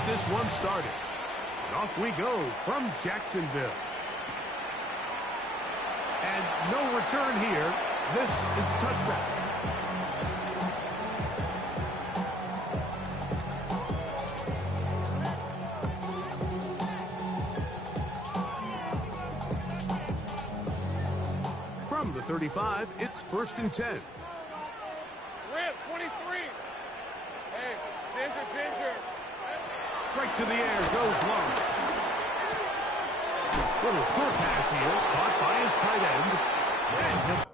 get this one started. And off we go from Jacksonville. And no return here. This is a touchback. From the 35, it's 1st and 10. Rip, 23. Hey, Ginger. Right to the air goes Lawrence. Little short pass here, caught by his tight end. And he'll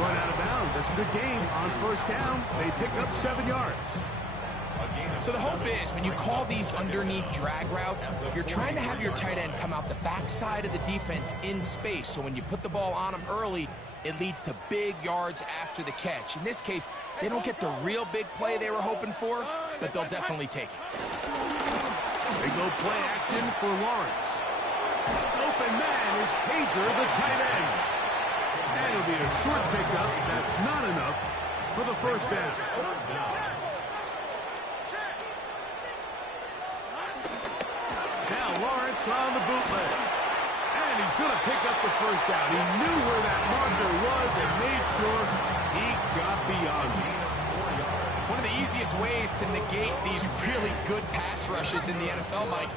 run out of bounds. That's a good game. On 1st down, they pick up 7 yards. So the hope is when you call these underneath drag routes, you're trying to have your tight end come out the backside of the defense in space. So when you put the ball on him early, it leads to big yards after the catch. In this case, they don't get the real big play they were hoping for, but they'll definitely take it. They go play action for Lawrence. Open man is Pager, the tight end. And it'll be a short pickup. That's not enough for the 1st down. Now Lawrence on the bootleg. And he's going to pick up the 1st down. He knew where that marker was and made sure he got beyond it. One of the easiest ways to negate these really good pass rushes in the NFL, Mike,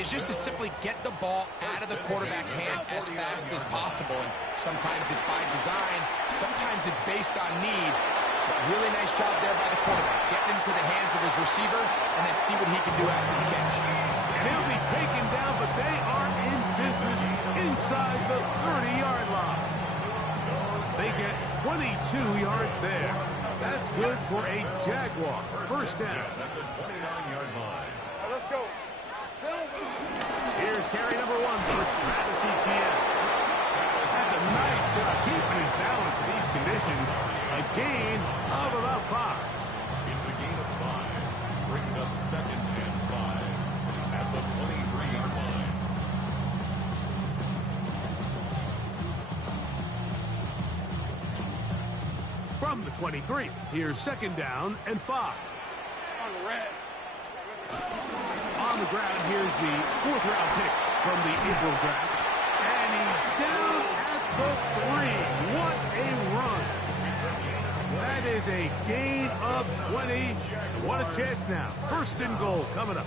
is just to simply get the ball out of the quarterback's hand as fast as possible. And sometimes it's by design, sometimes it's based on need. But really nice job there by the quarterback, getting into the hands of his receiver and then see what he can do after the catch. And he'll be taken down, but they are in business inside the 30-yard line. They get 22 yards there. That's good for a Jaguar. 1st down. Let's go. Here's carry number 1 for Travis Etienne. That's a nice job keeping his balance in these conditions. A gain of about 5. It's a gain of 5. Brings up 2nd and 5 at the 23-yard line. From the 23, here's 2nd down and 5. On the red. On the ground, here's the 4th-round pick from the April draft. And he's down at the 3. What a run. That is a gain of 20. What a chance now. 1st and goal coming up.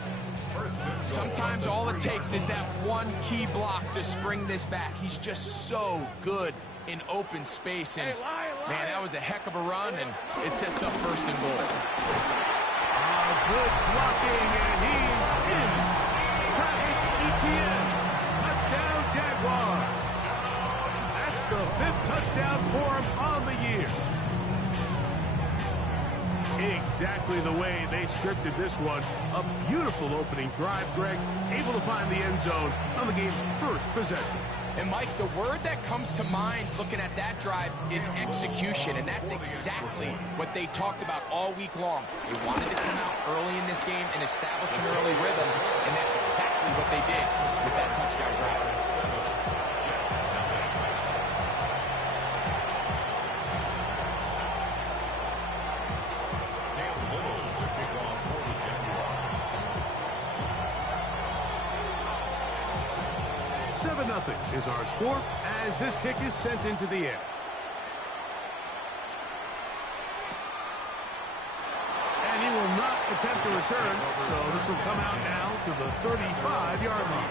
Sometimes all it takes is that one key block to spring this back. He's just so good in open space. And, man, that was a heck of a run, and it sets up 1st and goal. Good blocking, and he's in. Travis Etienne. Touchdown, Jaguars. That's the 5th touchdown for him on the year. Exactly the way they scripted this one. A beautiful opening drive, Greg. Able to find the end zone on the game's 1st possession. And, Mike, the word that comes to mind looking at that drive is execution, and that's exactly what they talked about all week long. They wanted to come out early in this game and establish an early rhythm, and that's exactly what they did with that touchdown drive. Nothing is our score as this kick is sent into the air. And he will not attempt to return, so this will come out now to the 35-yard line.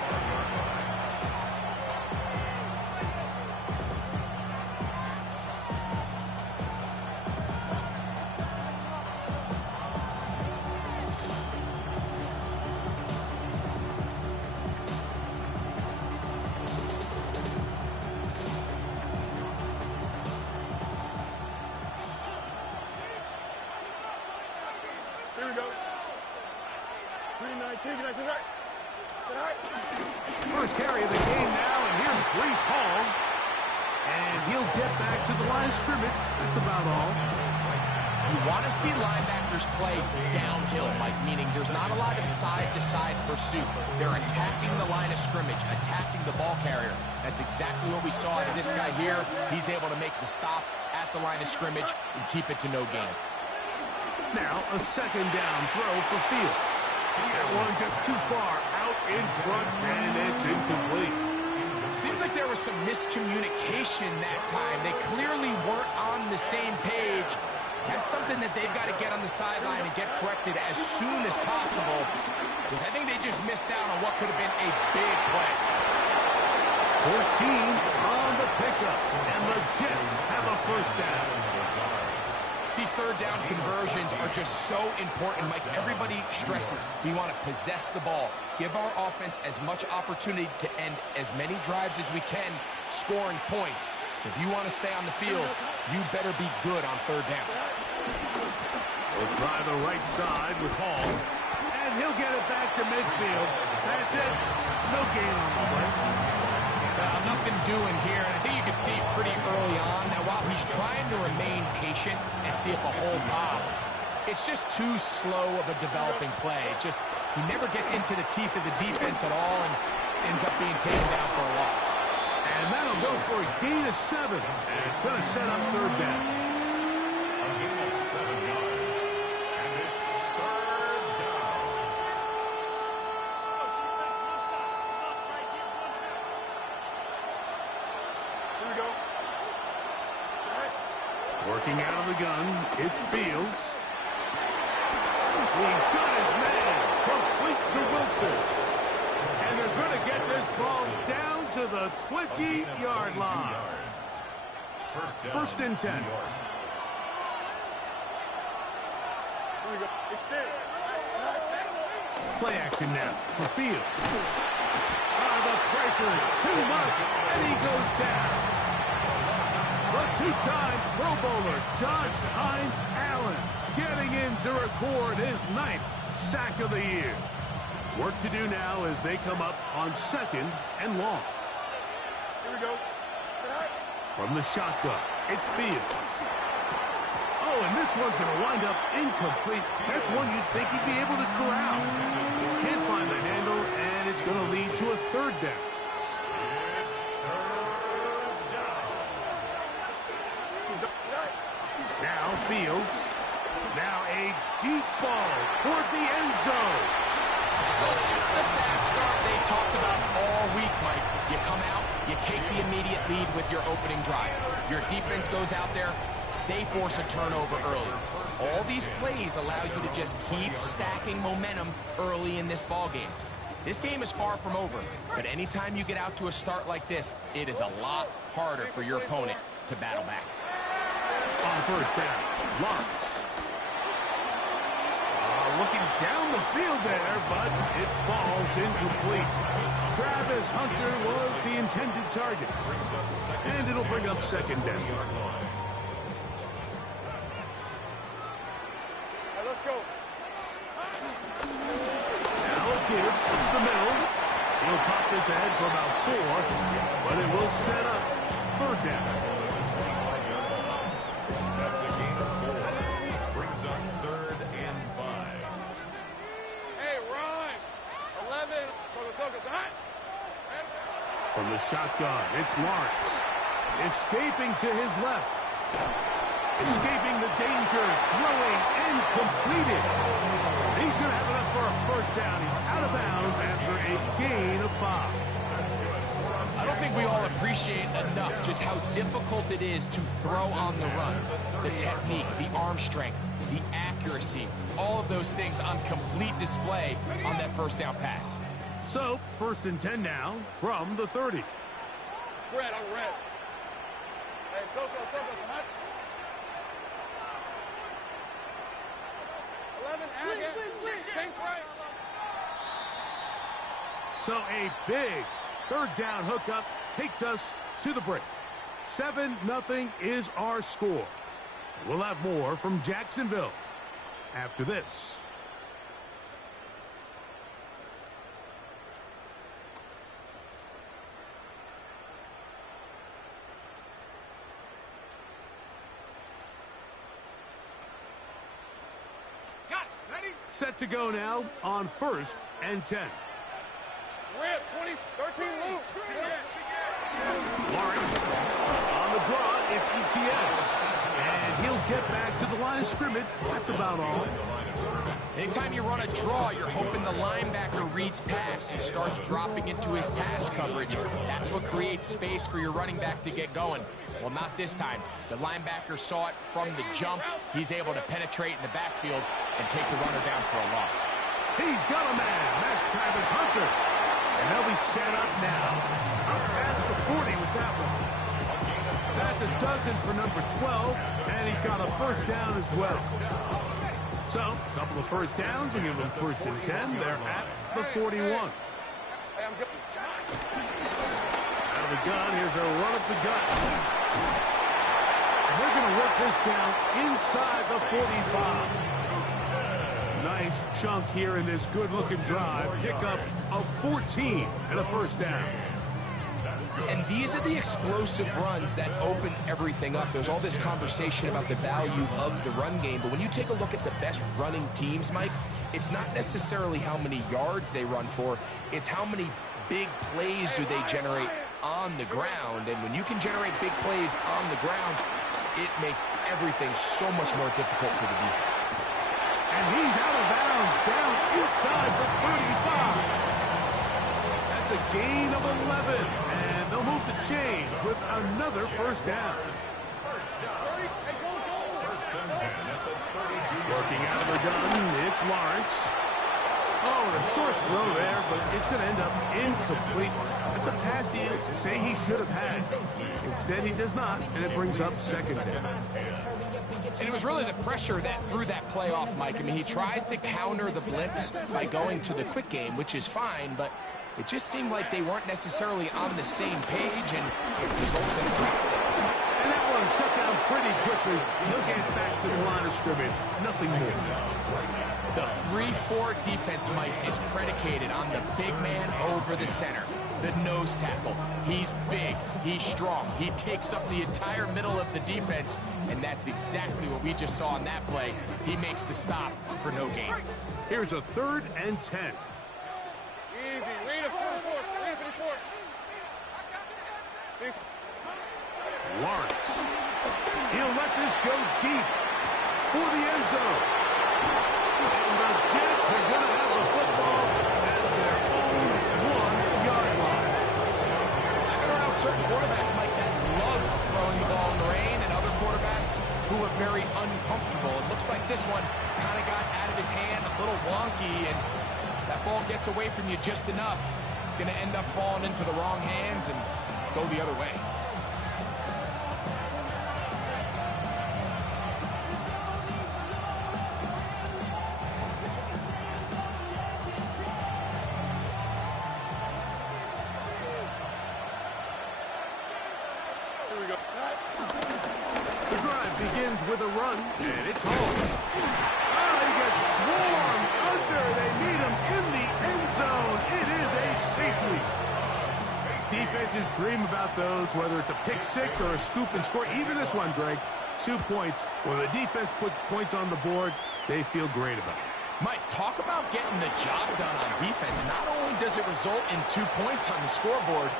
First carry of the game now, and here's Breece Hall. And he'll get back to the line of scrimmage. That's about all. You want want to see linebackers play downhill, Mike, meaning there's not a lot of side-to-side pursuit. They're attacking the line of scrimmage, attacking the ball carrier. That's exactly what we saw out of this guy here. He's able to make the stop at the line of scrimmage and keep it to no gain. Now a second down throw for Fields. That one just too far out in front, and it's incomplete. Seems like there was some miscommunication that time. They clearly weren't on the same page. That's something that they've got to get on the sideline and get corrected as soon as possible, because I think they just missed out on what could have been a big play. 14 on the pickup, and the Jets have a first down. These third down conversions are just so important, Mike. Everybody stresses we want to possess the ball, give our offense as much opportunity to end as many drives as we can, scoring points. So if you want to stay on the field, you better be good on third down. We'll try the right side with Hall, and he'll get it back to midfield. That's it. No gain on the play. Nothing doing here, and I think you can see pretty early on. Now, while he's trying to remain patient and see if a hole pops, it's just too slow of a developing play. He never gets into the teeth of the defense at all and ends up being taken down for a loss. And that'll go for a gain of 7, and it's going to set up third down. A gain of 7 yards, and it's third down. Here we go. Working out of the gun, it's Fields. He's got his man, complete to Wilson. And they're going to get this ball down to the 20-yard line. First and 10. Here we go. Extend. Play action now for Fields. The pressure, too much, and he goes down. The two-time Pro Bowler, Josh Hines Allen, getting in to record his 9th sack of the year. Work to do now as they come up on second and long. Here we go. From the shotgun, it's Fields. Oh, and this one's going to wind up incomplete. That's one you'd think he'd be able to corral. Can't find the handle, and it's going to lead to a third down. Now Fields. Now a deep ball toward the end zone. It's the fast start they talked about all week, Mike. You come out, you take the immediate lead with your opening drive. Your defense goes out there, they force a turnover early. All these plays allow you to just keep stacking momentum early in this ball game. This game is far from over, but anytime you get out to a start like this, it is a lot harder for your opponent to battle back. On first down, Lawrence. Looking down the field there, but it falls incomplete. Travis Hunter was the intended target. And it'll bring up second down. Let's go. Now a give up the middle. He'll pop this ahead for about 4, but it will set up third down. That's a gain of 4. Brings up third and 5. Hey, run. 11. Focus. Hot. From the shotgun, it's Lawrence. Escaping to his left. Escaping the danger, throwing and completed. He's going to have enough for a first down. He's out of bounds after a gain of 5. I don't think we all appreciate enough just how difficult it is to throw on the run. The technique, the arm strength, the accuracy, all of those things on complete display on that first down pass. So, first and 10 now from the 30. Red, I'm red. Hey, Soko, hot. 11, think right. So a big third down hookup takes us to the break. 7-0 is our score. We'll have more from Jacksonville after this. Set to go now on 1st and 10. Rip, 20, 13 loop. Lawrence on the draw. It's ETN. And he'll get back to the line of scrimmage. That's about all. Anytime you run a draw, you're hoping the linebacker reads pass and starts dropping into his pass coverage. That's what creates space for your running back to get going. Well, not this time. The linebacker saw it from the jump. He's able to penetrate in the backfield and take the runner down for a loss. He's got a man. That's Travis Hunter. And they'll be set up now. Up past the 40 with that one. That's a dozen for number 12, and he's got a first down as well. So, a couple of first downs will give them 1st and 10. They're at the 41. Out of the gun, here's a run up the gut. And they're going to work this down inside the 45. Nice chunk here in this good-looking drive. Pick up of 14 and a first down. And these are the explosive runs that open everything up. There's all this conversation about the value of the run game, but when you take a look at the best running teams, Mike, it's not necessarily how many yards they run for, it's how many big plays do they generate on the ground. And when you can generate big plays on the ground, it makes everything so much more difficult for the defense. And he's out of bounds, down inside the 35. That's a gain of 11. And they'll move the chains with another first down. Working out of the gun, it's Lawrence. Oh, and a short throw there, but it's going to end up incomplete. That's a pass he'll say he should have had. Instead, he does not, and it brings up 2nd down. And it was really the pressure that threw that play off, Mike. I mean, he tries to counter the blitz by going to the quick game, which is fine, but it just seemed like they weren't necessarily on the same page, and it results in a and that one shut down pretty quickly. He'll get back to the line of scrimmage. Nothing more. The 3-4 defense, Mike, is predicated on the big man over the center, the nose tackle. He's big, he's strong, he takes up the entire middle of the defense, and that's exactly what we just saw on that play. He makes the stop for no gain. Here's a 3rd and 10. Easy, read it, 44, read it, 54. Lawrence. He'll let this go deep for the end zone. And the Jets are going to have the football at their own 1-yard line. I've been around certain quarterbacks, Mike, that love throwing the ball in the rain, and other quarterbacks who are very uncomfortable. It looks like this one kind of got out of his hand, a little wonky, and that ball gets away from you just enough. It's going to end up falling into the wrong hands and go the other way. The drive begins with a run, and it's home. Oh, he gets swarmed under. They need him in the end zone. It is a safety. Defenses dream about those, whether it's a pick six or a scoop and score. Even this one, Greg, 2 points. When the defense puts points on the board, they feel great about it. Mike, talk about getting the job done on defense. Not only does it result in 2 points on the scoreboard,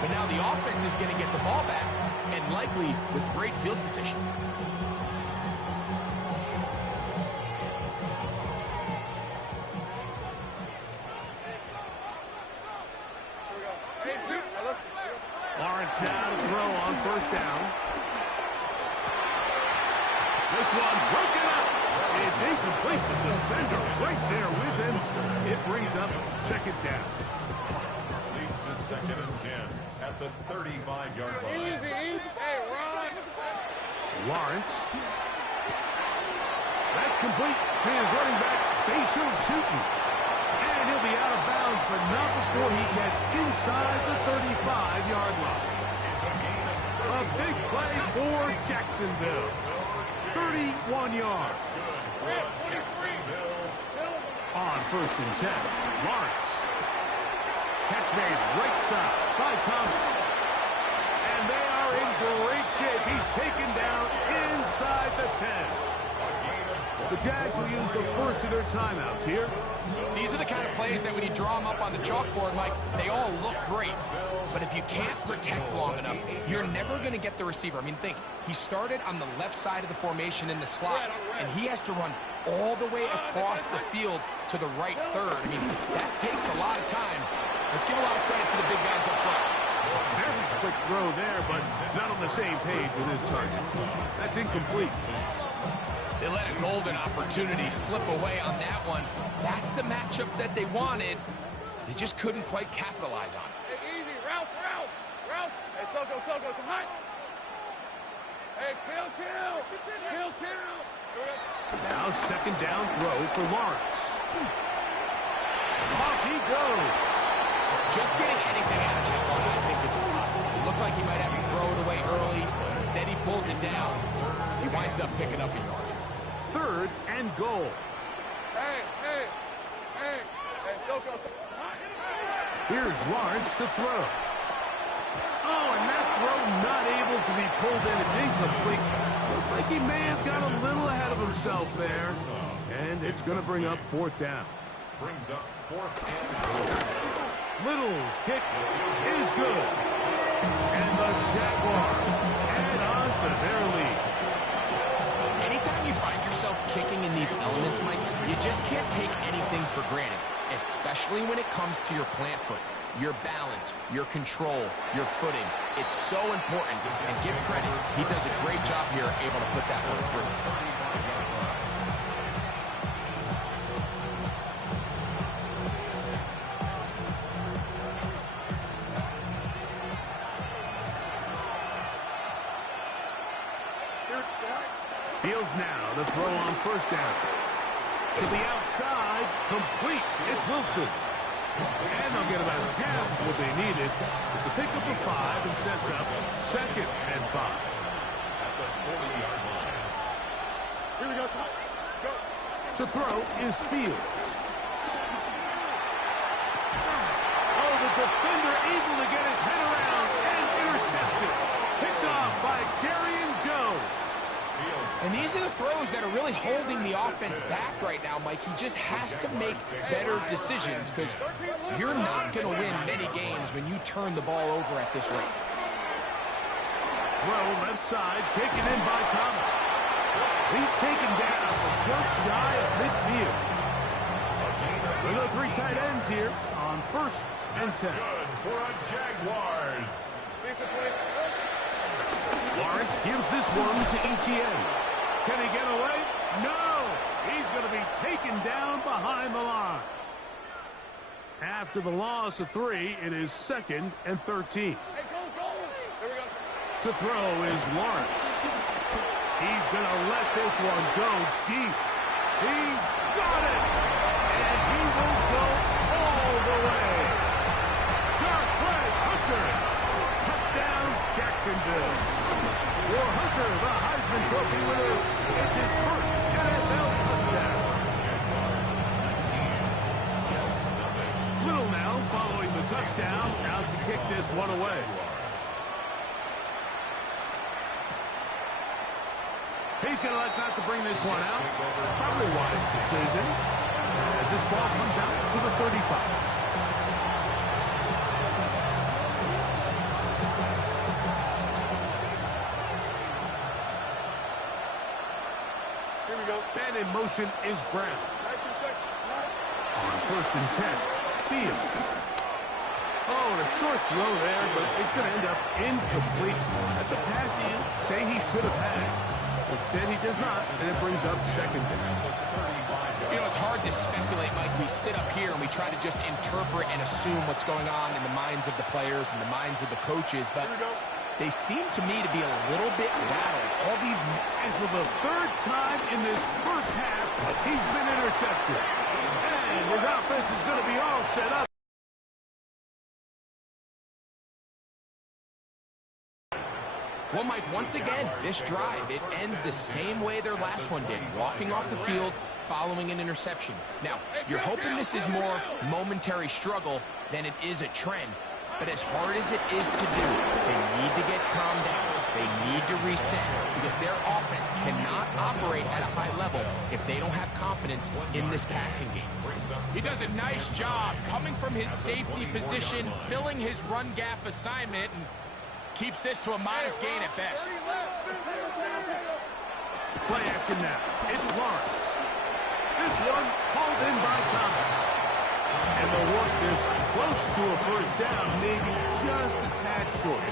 but now the offense is going to get the ball back, and likely with great field position. Lawrence now to throw on 1st down. This one broken up. It's incomplete. The defender right there with him. It brings up 2nd down. Leads to 2nd and 10 at the 35-yard line. Easy, easy. Hey, Ron. Lawrence. That's complete to his running back, Bayshore Tootin. And he'll be out of bounds, but not before he gets inside the 35-yard line. A big play for Jacksonville. 31 yards. On 1st and 10, Lawrence. Catch made right side by Thomas. And they are in great shape. He's taken down inside the 10. The Jags will use the first of their timeouts here. These are the kind of plays that when you draw them up on the chalkboard, Mike, they all look great. But if you can't protect long enough, you're never going to get the receiver. I mean, think, he started on the left side of the formation in the slot, and he has to run all the way across the field to the right third. I mean, that takes a lot of time. Let's give a lot of credit to the big guys up front. Very quick throw there, but not on the same page with his target. That's incomplete. They let a golden opportunity slip away on that one. That's the matchup that they wanted. They just couldn't quite capitalize on it. Hey, easy. Ralph. Hey, Soko, come on. Hey, kill. Now second down throw for Lawrence. Off he goes. Just getting anything out of this one, I think, is impossible. It looked like he might have to throw it away early. Instead, he pulls it down. He winds up picking up a yard. Third and goal. Hey, Soko. Here's Lawrence to throw. Oh, and that throw not able to be pulled in. It's incomplete. Looks like he may have got a little ahead of himself there. And it's going to bring up fourth down. Brings up fourth and Little's kick is good. And the Jaguars add on to their lead. Anytime you find yourself kicking in these elements, Mike, you just can't take anything for granted, especially when it comes to your plant foot, your balance, your control, your footing. It's so important, and give credit. He does a great job here able to put that one through. Fields now the throw on first down. To the outside, complete. It's Wilson. And they'll get about half what they needed. It's a pickup of 5 and sets up second and 5. at the 40-yard line. Here we go. Go. To throw is Fields. Oh, the defender able to get his head around and intercepted. Picked off by Darian Jones. And these are the throws that are really holding the offense back right now, Mike. He just has to make better decisions because you're not going to win many games when you turn the ball over at this rate. Throw left side, taken in by Thomas. He's taken down just shy of midfield. We go 3 tight ends here on first and 10. Good for a Jaguars. Lawrence gives this one to Etienne. Can he get away? No! He's going to be taken down behind the line. After the loss of 3, it is second and 13. Hey, go. There we go. To throw is Lawrence. He's going to let this one go deep. He's got it! And he will go all the way. Dark Red Hunter. Touchdown, Jacksonville. For Hunter, the Heisman Trophy winner, it's his first NFL touchdown. Little now following the touchdown, out to kick this one away. He's going to elect not to bring this one out. Probably a wise decision as this ball comes out to the 35. And in motion is Brown. On first and 10, Fields. Oh, and a short throw there, but it's going to end up incomplete. That's a pass you say he should have had. Instead, he does not, and it brings up second down. You know, it's hard to speculate, Mike. We sit up here and we try to just interpret and assume what's going on in the minds of the players and the minds of the coaches, but they seem to me to be a little bit rattled. All these, and for the third time in this first half, he's been intercepted. And his offense is going to be all set up. Well, Mike, once again, this drive, it ends the same way their last one did, walking off the field, following an interception. Now, you're hoping this is more momentary struggle than it is a trend. But as hard as it is to do, they need to get calmed down. They need to reset because their offense cannot operate at a high level if they don't have confidence in this passing game. He does a nice job coming from his safety position, filling his run gap assignment, and keeps this to a modest gain at best. Play action now. It's Lawrence. This one hauled in by Thomas. And they'll work this close to a first down, maybe just a tad short.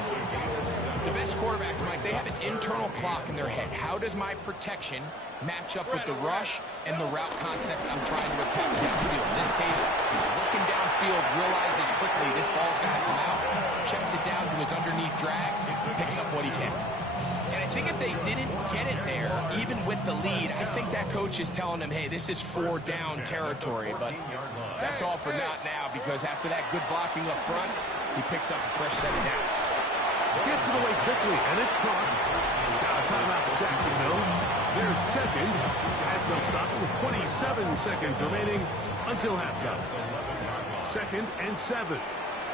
The best quarterbacks, Mike, they have an internal clock in their head. How does my protection match up with the rush and the route concept I'm trying to attack downfield? In this case, he's looking downfield, realizes quickly this ball's got to come out, checks it down to his underneath drag, picks up what he can. And I think if they didn't get it there, even with the lead, I think that coach is telling them, hey, this is 4-down territory. But that's all for not now, because after that good blocking up front, he picks up a fresh set of downs. Gets it away quickly, and it's caught. Now a timeout for Jacksonville. Their second, as they'll stop it with 27 seconds remaining until halftime. 2nd and 7.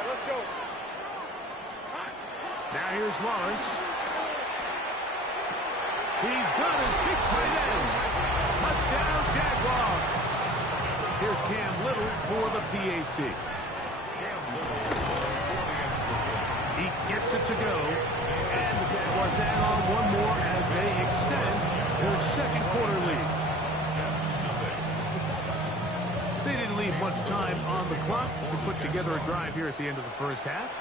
Let's go. Now here's Lawrence. He's got his big tight end. Touchdown, Jaguars. Here's Cam Little for the PAT. He gets it to go. And the Jaguars add on one more as they extend their second quarter lead. They didn't leave much time on the clock to put together a drive here at the end of the first half.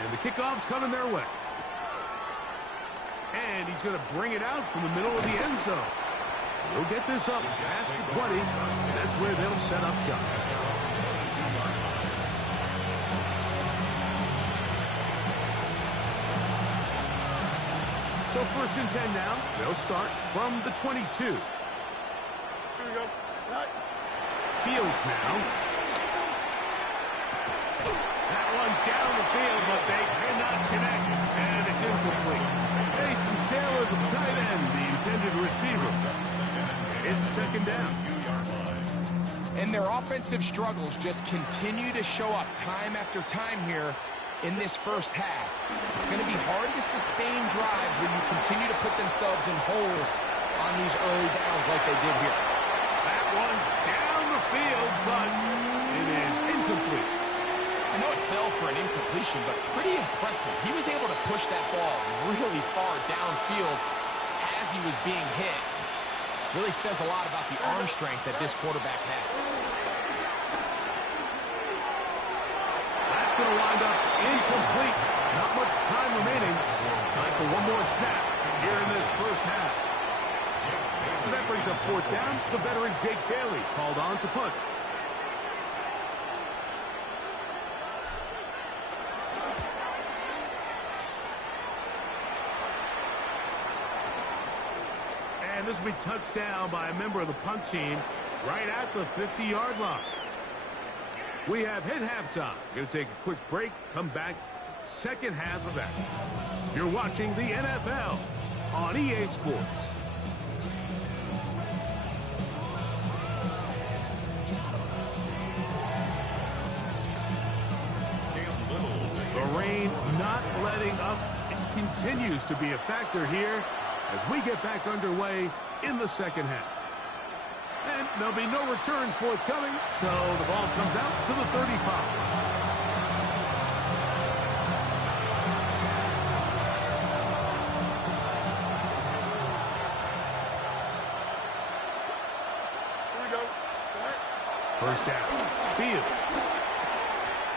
And the kickoff's coming their way. And he's going to bring it out from the middle of the end zone. He'll get this up past the 20. That's where they'll set up shop. So 1st and 10 now. They'll start from the 22. Here we go. Fields now. That one down the field, but they cannot connect. And it's incomplete. Mason Taylor, the tight end, the intended receiver. It's 2nd down. And their offensive struggles just continue to show up time after time here in this first half. It's going to be hard to sustain drives when you continue to put themselves in holes on these early downs like they did here. That one down the field, but it is incomplete. I know it fell for an incompletion, but pretty impressive. He was able to push that ball really far downfield as he was being hit. Really says a lot about the arm strength that this quarterback has. That's going to wind up incomplete. Not much time remaining. Time for one more snap here in this first half. So that brings up 4th down. The veteran Jake Bailey called on to punt. And this will be touched down by a member of the punt team right at the 50-yard line. We have hit halftime. Going to take a quick break, come back, second half of action. You're watching the NFL on EA Sports. The rain not letting up. It continues to be a factor here as we get back underway in the second half. And there'll be no return forthcoming, so the ball comes out to the 35. Here we go. First down. Fields.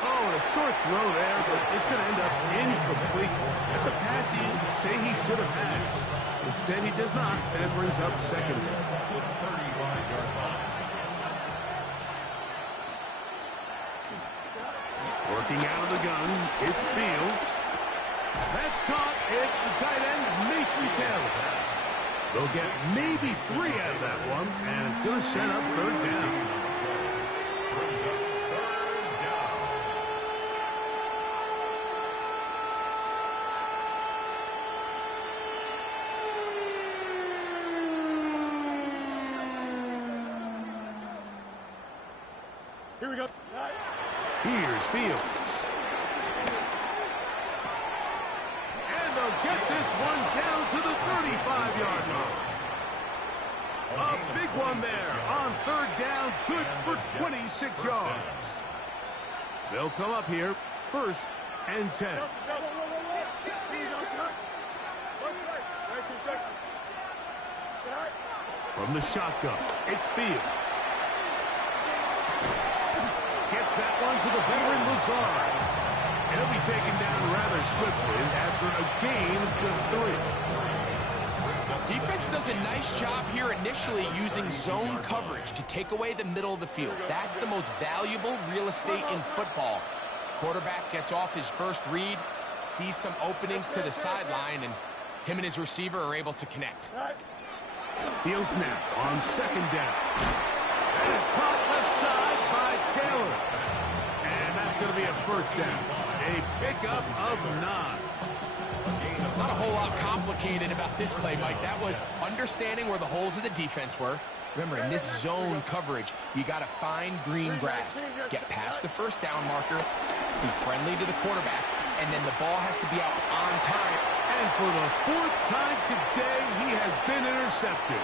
Oh, and a short throw there, but it's going to end up incomplete. That's a pass he'd say he should have had. Instead, he does not, and it brings up 2nd down. Working out of the gun, it's Fields. That's caught. It's the tight end, Mason Taylor. They'll get maybe 3 out of that one, and it's going to set up 3rd down. Here we go. Here's Fields. And they'll get this one down to the 35-yard line. A big one there on third down. Good for 26 yards. They'll come up here, 1st and 10. From the shotgun, it's Fields. Gets that one to the veteran Lazard. He'll be taken down rather swiftly after a gain of just 3. Defense does a nice job here initially using zone coverage to take away the middle of the field. That's the most valuable real estate in football. Quarterback gets off his first read, sees some openings to the sideline, and him and his receiver are able to connect. Fields now on 2nd down. That is caught left side by Taylor. And that's going to be a 1st down. A pickup of 9. Not a whole lot complicated about this play, Mike. That was understanding where the holes of the defense were. Remember, in this zone coverage, you got to find green grass. Get past the 1st down marker, be friendly to the quarterback, and then the ball has to be out on time. And for the 4th time today, he has been intercepted.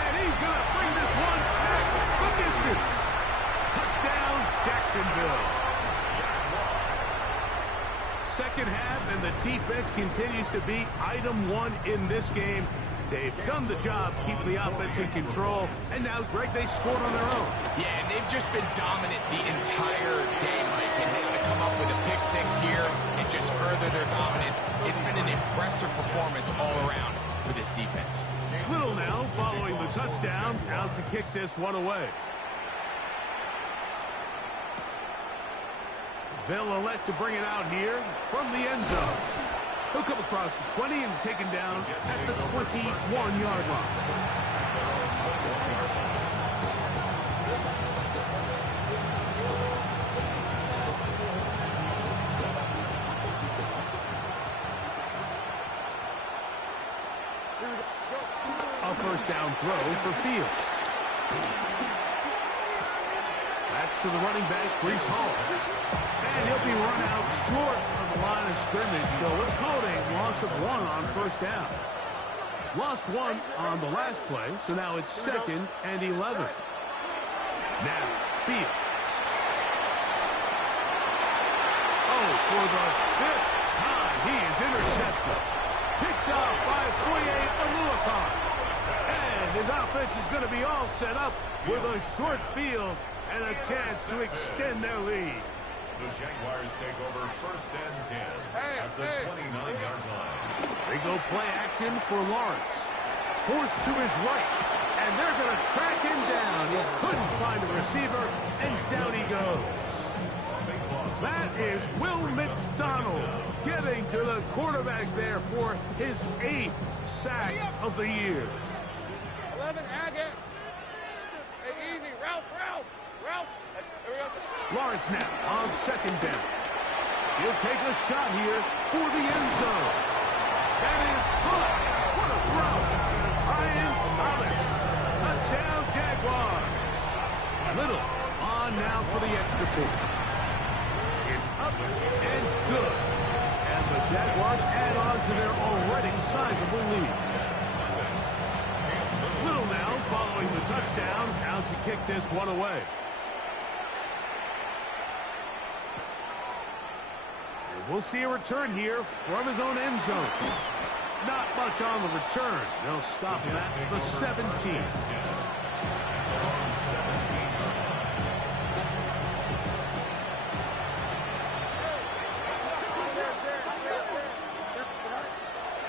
And he's going to bring this one back the distance. Touchdown, Jacksonville. 2nd half, and the defense continues to be item 1 in this game. They've done the job keeping the offense in control, and now, Greg, they scored on their own. Yeah, and they've just been dominant the entire day, Mike, and they're going to come up with a pick 6 here and just further their dominance. It's been an impressive performance all around for this defense. Little now following the touchdown, out to kick this one away. They'll elect to bring it out here from the end zone. He'll come across the 20 and taken down at the 21-yard line. A 1st down throw for Fields. That's to the running back, Breece Hall. And he'll be run out short of the line of scrimmage, so let's call it a loss of 1 on 1st down. Lost 1 on the last play, so now it's 2nd and 11. Now, Fields. Oh, for the 5th time, he is intercepted. Picked off by Foye Oluokun. And his offense is going to be all set up with a short field and a chance to extend their lead. The Jaguars take over 1st and 10 at the 29-yard line. They go play action for Lawrence. Forced to his right, and they're going to track him down. He couldn't find a receiver, and down he goes. That is Will McDonald getting to the quarterback there for his 8th sack of the year. 11, Agate. Hey, easy. Ralph. There we go. Lawrence now on 2nd down. He'll take a shot here for the end zone. That is caught. What a throw. Ryan Thomas. Touchdown, Jaguars. Little on now for the extra point. It's up and good. And the Jaguars add on to their already sizable lead. Little now following the touchdown. Out to kick this one away. We'll see a return here from his own end zone. Not much on the return. They'll stop him at the 17.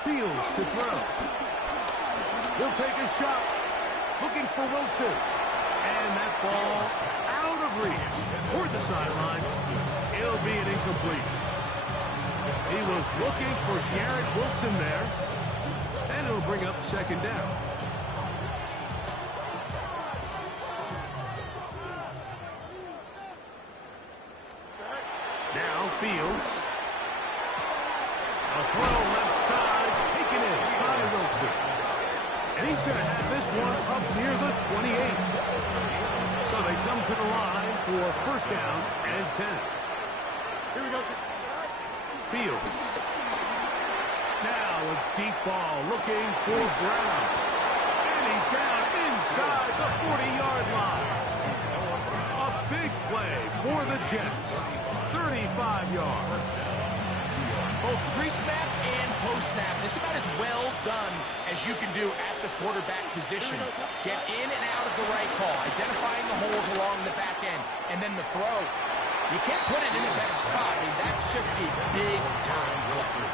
Fields to throw. He'll take a shot. Looking for Wilson. And that ball out of reach. Toward the sideline. It'll be an incompletion. He was looking for Garrett Wilson there. And it'll bring up 2nd down. Now Fields. A throw left side taken in by Wilson. And he's going to have this one up near the 28. So they come to the line for 1st down and 10. Here we go. Fields. Now a deep ball looking for Brown. And he's down inside the 40-yard line. A big play for the Jets. 35 yards. Both pre-snap and post-snap. This is about as well done as you can do at the quarterback position. Get in and out of the right call, identifying the holes along the back end, and then the throw. You can't put it in a better spot. I mean, that's just a big-time play.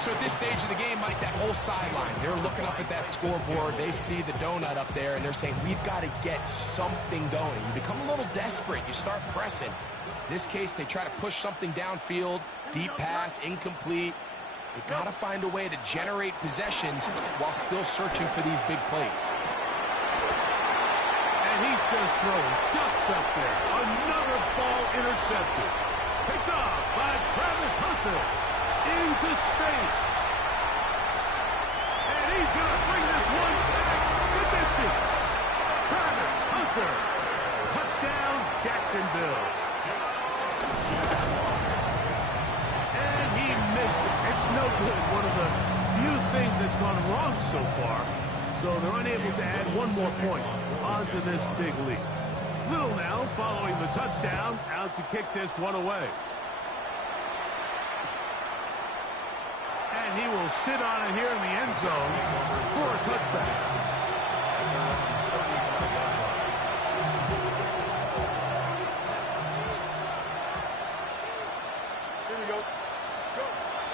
So at this stage of the game, Mike, that whole sideline, they're looking up at that scoreboard. They see the donut up there, and they're saying, we've got to get something going. You become a little desperate. You start pressing. In this case, they try to push something downfield. Deep pass, incomplete. They got to find a way to generate possessions while still searching for these big plays. And he's just throwing ducks up there. Another ball intercepted. Picked off by Travis Hunter into space. And he's going to bring this one back the distance. Travis Hunter. Touchdown, Jacksonville. It's no good. One of the few things that's gone wrong so far. So they're unable to add one more point onto this big lead. Little now following the touchdown, out to kick this one away. And he will sit on it here in the end zone for a touchback.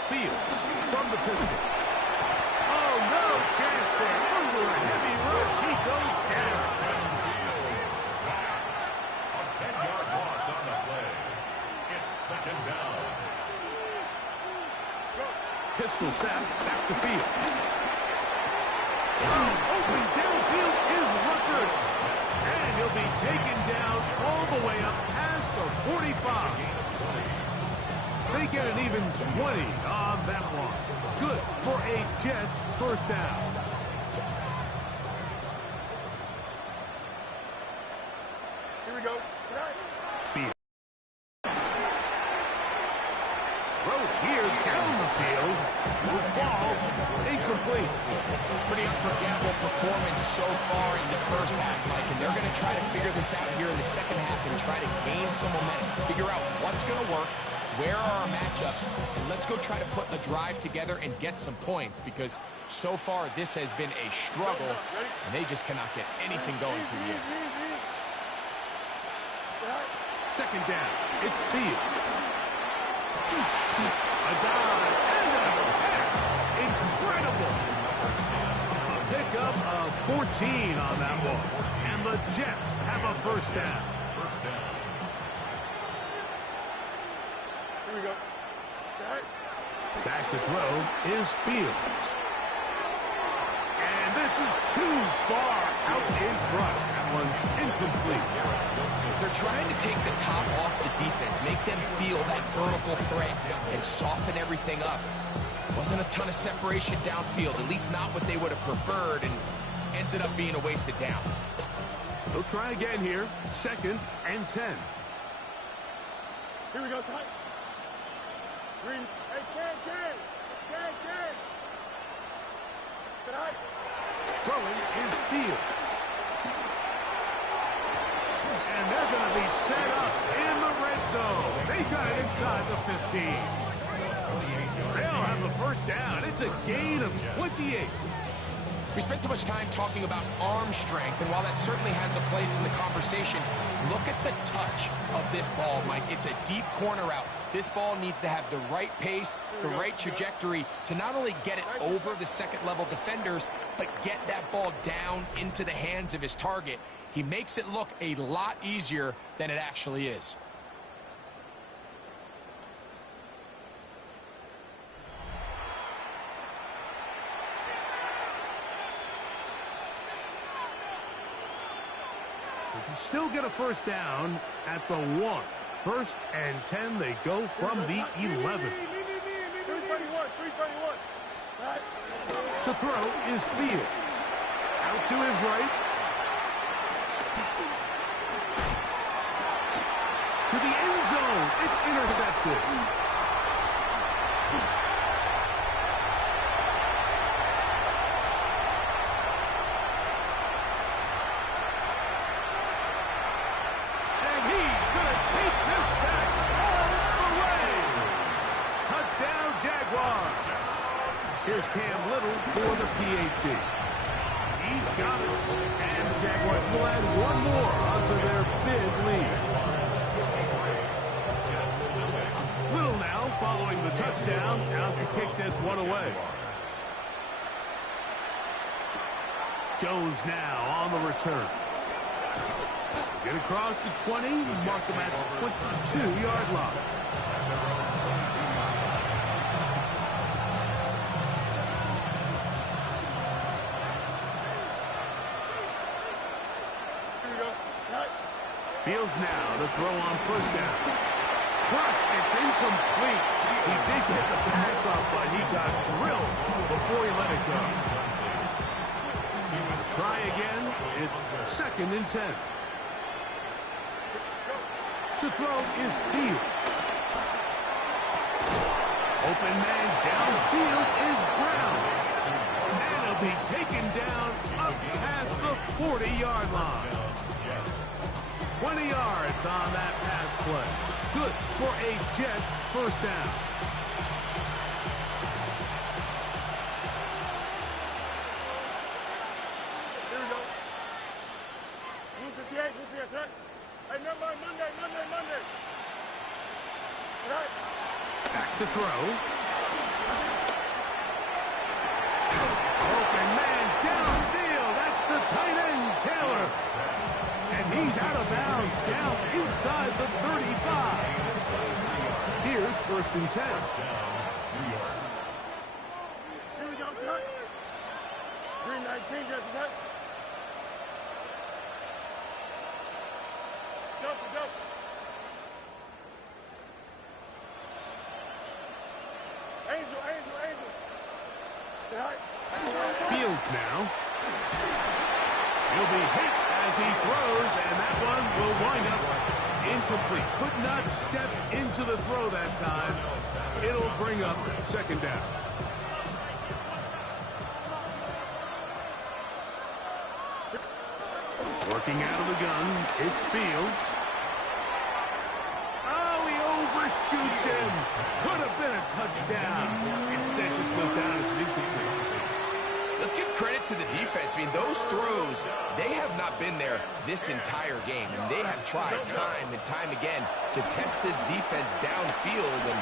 Fields from the pistol. Oh, no chance there. Under a heavy rush, he goes down. A 10-yard loss on the play. It's second down. Pistol snap, back to Fields. Open downfield is Rucker. And he'll be taken down all the way up past the 45. They get an even 20 on that one. Good for a Jets first down. Here we go. Field. Throw here down the field. Will fall. Incomplete. Pretty unforgettable performance so far in the first half, Mike. And they're going to try to figure this out here in the second half and try to gain some momentum. Figure out what's going to work. Where are our matchups? And let's go try to put the drive together and get some points, because so far this has been a struggle, and they just cannot get anything going through the air. Second down. It's Fields. A dive and a pass. Incredible. A pickup of 14 on that one. And the Jets have a first down. First down. Here we go. Back to throw is Fields. And this is too far out in front. That one's incomplete. They're trying to take the top off the defense, make them feel that vertical threat, and soften everything up. Wasn't a ton of separation downfield, at least not what they would have preferred, and ends it up being a wasted down. They'll try again here. Second and 10. Here we go, Ty. Green. Hey, Ken. Sit high. Throwing is Fields. And they're going to be set up in the red zone. They got it inside the 15. They'll have a first down. It's a gain of 28. We spent so much time talking about arm strength, and while that certainly has a place in the conversation, look at the touch of this ball, Mike. It's a deep corner route. This ball needs to have the right pace, the right trajectory to not only get it over the second-level defenders, but get that ball down into the hands of his target. He makes it look a lot easier than it actually is. They can still get a first down at the 1. First and 10, they go from the 11. 321. To throw is Fields. Out to his right. To the end zone. It's intercepted. Here's Cam Little for the PAT. He's got it. And the Jaguars will add one more onto their big lead. Little now following the touchdown, out to kick this one away. Jones now on the return. Get across the 20, mark him at the 22-yard line. Fields now to throw on first down. Crush, it's incomplete. He did get the pass off, but he got drilled before he let it go. Try again. It's 2nd and 10. To throw is Fields. Open man downfield is Brown. And he'll be taken down up past the 40-yard line. 20 yards on that pass play. Good for a Jets first down. Here we go. Move 58, move 58, right? Hey, number Monday. Right. Back to throw. Open man downfield. That's the tight end, Taylor. And he's out of bounds, down inside the 35. Here's 1st and 10. Here we go, son. Green 19, Jesse, right? Go. Angel. Right. Fields now. He'll be hit as he throws, and that one will wind up incomplete. Could not step into the throw that time. It'll bring up 2nd down. Working out of the gun, it's Fields. Oh, he overshoots him. Could have been a touchdown. Instead, just goes down as an incomplete. Let's give credit to the defense. I mean, those throws, they have not been there this entire game, and they have tried time and time again to test this defense downfield, and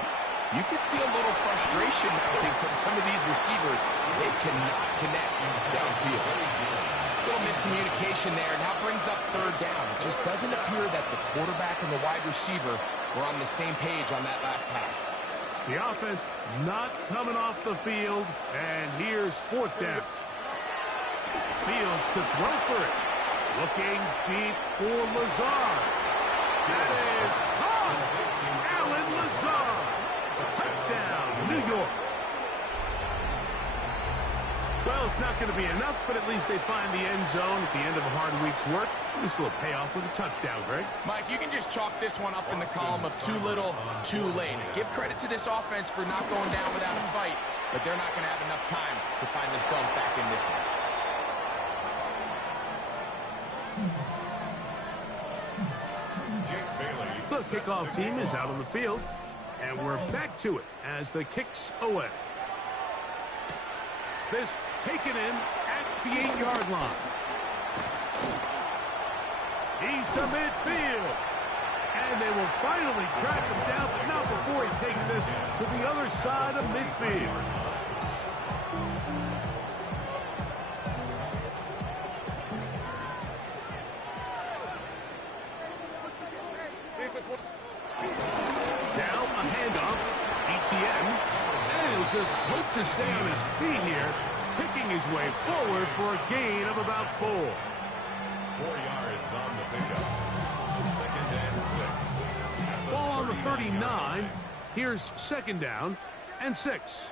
you can see a little frustration mounting from some of these receivers. They cannot connect downfield. A little miscommunication there, and that brings up 3rd down. It just doesn't appear that the quarterback and the wide receiver were on the same page on that last pass. The offense not coming off the field, and here's 4th down. Fields to throw for it. Looking deep for Lazard. That is caught. Allen Lazard. Touchdown, New York. Well, it's not going to be enough, but at least they find the end zone at the end of a hard week's work. This will pay off with a touchdown, Greg. Mike, you can just chalk this one up in the column of too little, too late. Give credit to this offense for not going down without a fight, but they're not going to have enough time to find themselves back in this one. The kickoff team is out on the field, and we're back to it as the kick's away. This taken in at the 8-yard line. He's to midfield. And they will finally track him down, but not before he takes this to the other side of midfield. Now a handoff. ETN. And he'll just hope to stay on his feet here, picking his way forward for a gain of about 4. 4 yards on the pickup. 2nd and 6. Ball on the 39. Here's 2nd down and 6.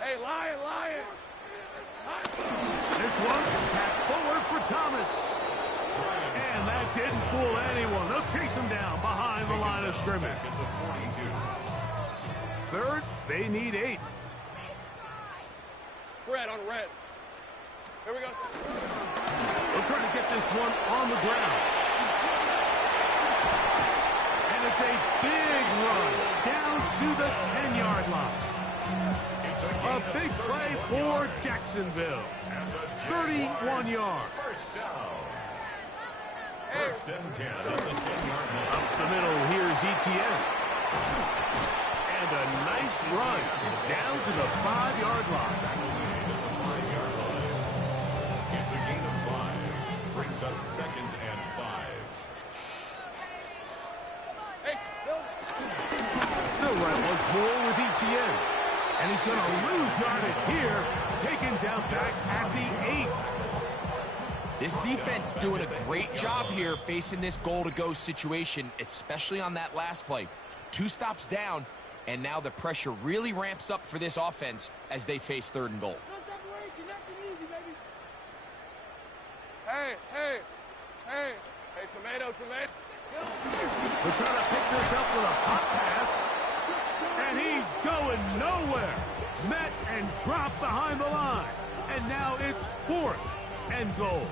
Hey, Lion. This one tapped forward for Thomas. And that didn't fool anyone. They'll chase him down behind the line of scrimmage. 3rd, they need 8. Red on red. Here we go. They'll try to get this one on the ground. And it's a big run down to the 10-yard line. A big play for Jacksonville. 31 yards. First down. First and 10 at the 10-yard line. Up the middle, here's Etienne. And a nice run. It's down to the 5-yard line. It's a gain of 5. Brings up second and 5. Still right once more with Etienne. And he's going to lose yardage here. Taken down back at the 8. This defense doing a great job here facing this goal-to-go situation, especially on that last play. 2 stops down, and now the pressure really ramps up for this offense as they face 3rd and goal. Hey, tomato. We're trying to pick this up with a pop pass. And he's going nowhere. Met and dropped behind the line. And now it's 4th and goal.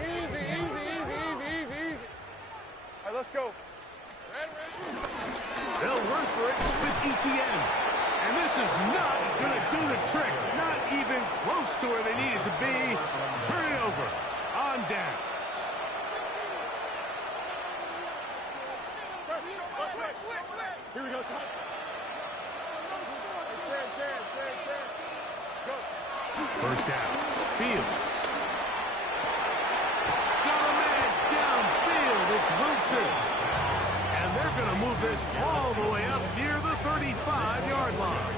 Easy. All right, let's go. They'll run for it with Etienne. And this is not going to do the trick. Not even close to where they needed to be. Turn it over. On down. Here we go, son. Go. First down. Fields. Got a man downfield. It's Wilson. And they're going to move this all the way up near the 35-yard line.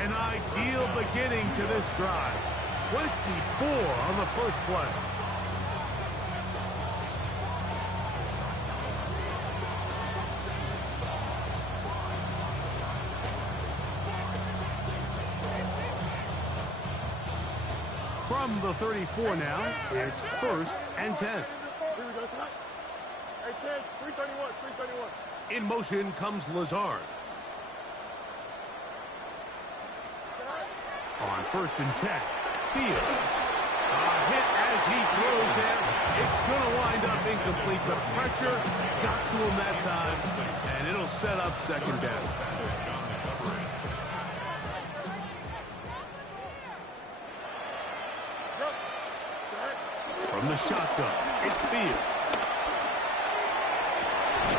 An ideal beginning to this drive. 24 on the first play. From the 34 now, it's 1st and 10. Here we go, son. Hey, 10, 331. In motion comes Lazard. On 1st and 10, Fields. A hit as he throws there. It's going to wind up incomplete. The pressure got to him that time, and it'll set up 2nd down. From the shotgun, it's Fields.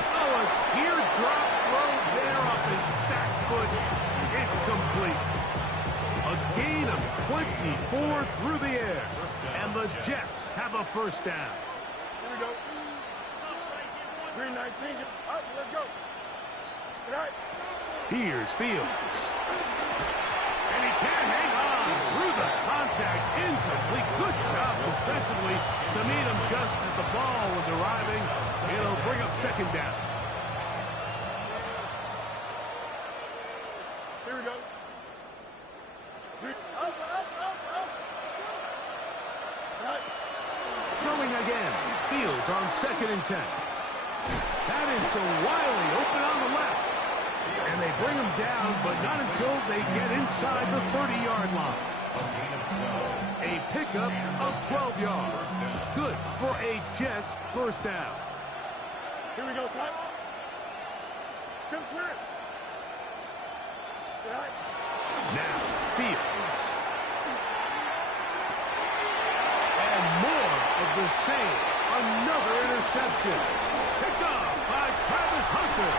Oh, a teardrop throw there off his back foot. It's complete. A gain of 24 through the air. And the Jets have a 1st down. Here we go. 319. Up, let's go. Good night. Here's Fields. And he can't hang on through the contact. Incomplete. Good job defensively to meet him just as the ball was arriving. It'll bring up 2nd down. Here we go. Up. Right. Throwing again. Fields on 2nd and 10. That is to Wiley, open on the left. And they bring him down, but not until they get inside the 30-yard line. A pickup of 12 yards. Good for a Jets 1st down. Here we go, son. Chip Smith. Good night. Now, Fields. And more of the same. Another interception. Picked off by Travis Hunter.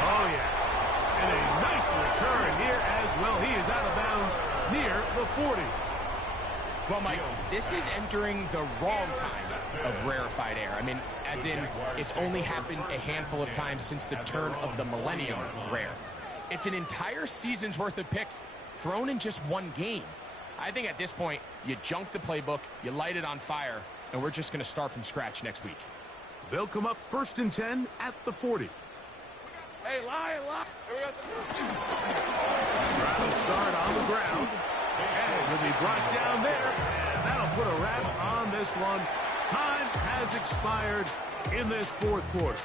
Oh, yeah. And a nice return here as well. He is out of bounds near the 40. Well, Mike, this is entering the wrong kind of rarefied air. I mean, as in, it's only happened a handful of times since the turn of the millennium rare. It's an entire season's worth of picks thrown in just one game. I think at this point, you junk the playbook, you light it on fire, and we're just going to start from scratch next week. They'll come up 1st and 10 at the 40. Hey, lie. Here we go. Trying to start on the ground. And will be brought down there. And that'll put a wrap on this one. Time has expired in this 4th quarter.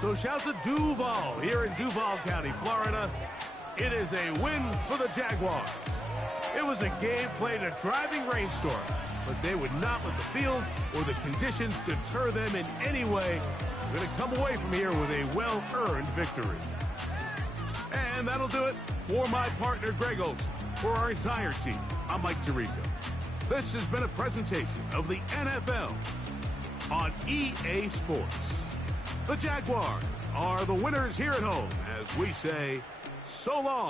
So shouts to Duval here in Duval County, Florida. It is a win for the Jaguars. It was a game played in a driving rainstorm. but they would not let the field or the conditions deter them in any way. They're going to come away from here with a well-earned victory. And that'll do it for my partner, Greg Olson. For our entire team, I'm Mike Tirico. This has been a presentation of the NFL on EA Sports. The Jaguars are the winners here at home as we say so long.